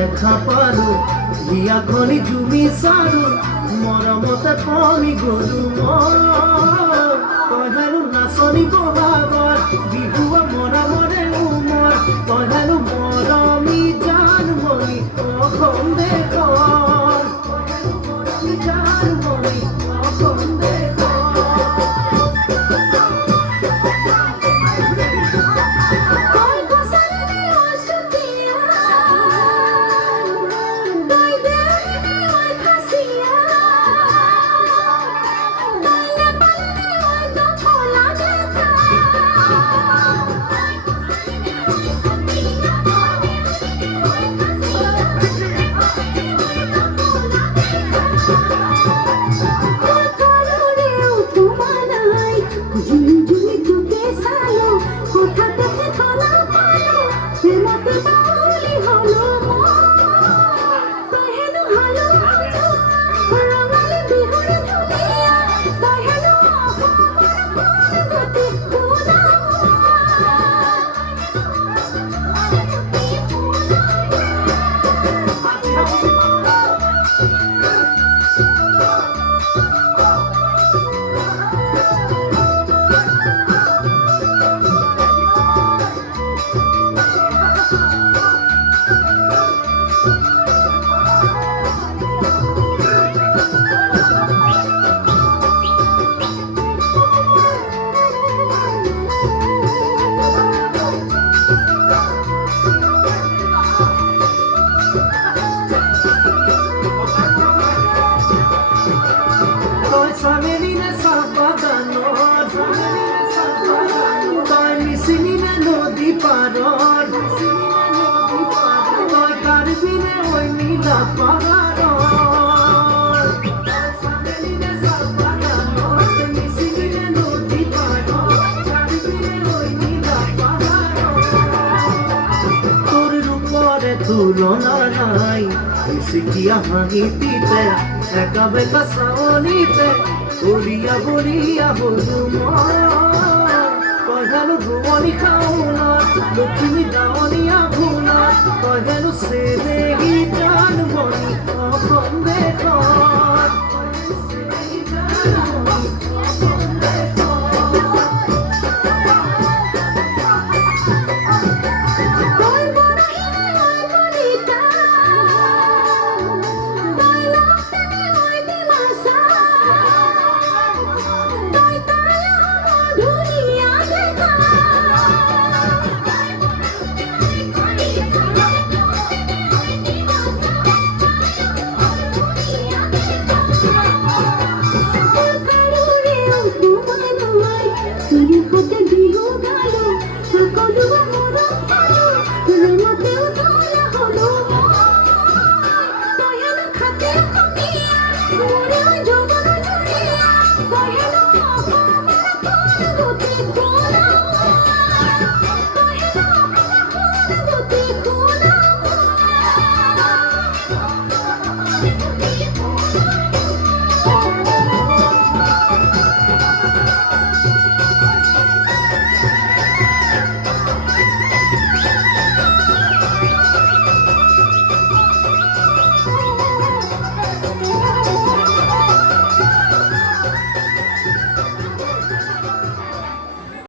দেখা পালো হিয়া খনি জুমি সাৰু মৰমতে পমি গৰু তই হেনো নাচনি বহাগৰ বিহুৱা মৰমৰে উমৰ তই হেনো মৰমি জানমণি অসম দেশৰ জানমণি অসম দেশৰ তুলনা নাই সিকিয়া হাঁহিতে একা বেকা চাৱনিতে বলিয়া বলিয়া হলো তই হেনো ৰোৱনী খাওনাত লখিমী দাৱনীয়া ভুনাত তই হেনো চেনেহী জানমণি অসম দেশত You put the